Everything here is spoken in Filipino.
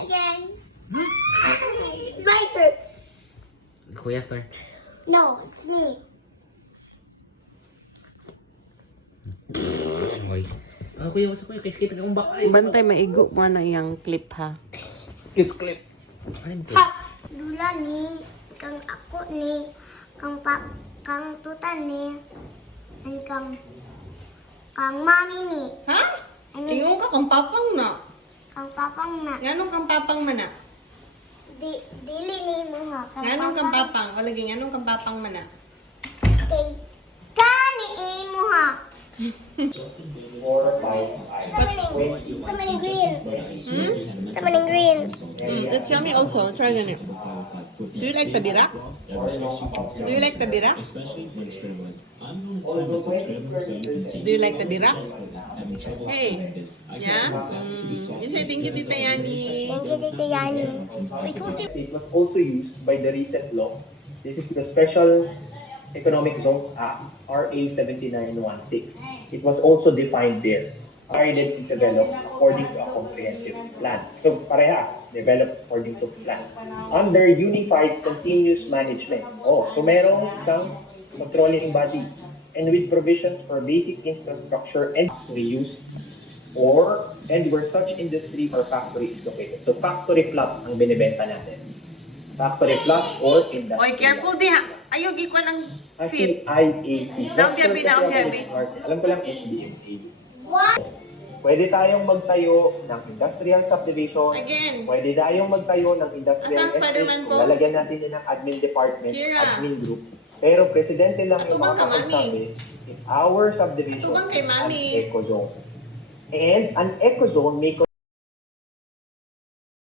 Again. My turn. Kuya Star. No, it's me. Okay. Kuya, what's kuya? Kaya kita kang baka. Bantay, maigo mo na iyang clip ha. Kids clip. Ayun po. Ha, dula ni, kang ako ni, kang tuta ni, and kang mami ni. Ha? Ano? Ingon ka kang papang na. Kang papang na. Nganong kang papang man na? Dili ni mo ha. Nganong kang papang? O lagi, nganong kang papang man na? Kay kani mo ha. Sa maning green. Sa maning green. That's yummy also. Try it. Do you like the birak? Do you like the birak? Do you like the birak? Hey. Yeah? You say thank you, Tita Yani. Thank you, Tita Yani. Because It was also used by the recent law. This is the Special Economic Zones Act, RA 7916. It was also defined there. Decided to develop according to a comprehensive plan. So parehas, develop according to plan. Under Unified Continuous Management. So merong isang controlling body and with provisions for basic infrastructure and reuse and where such industry or factory is located. So factory plot ang binibenta natin. Factory plot or industry. Oy, careful di ha. Ayaw, gi ko ng Kasi IAC. Down heavy, down heavy. Alam ko lang SBMA. Pwede tayong magtayo ng industrial subdivision. Again. Pwede tayong magtayo ng industrial Asan Spider-Man, estate. folks? Lalagyan natin yun ng admin department, Kira. admin group. Pero presidente lang yung Atubang ka, makakapagsabi if our subdivision Atubang kay is an Mami. eco zone. And an eco zone may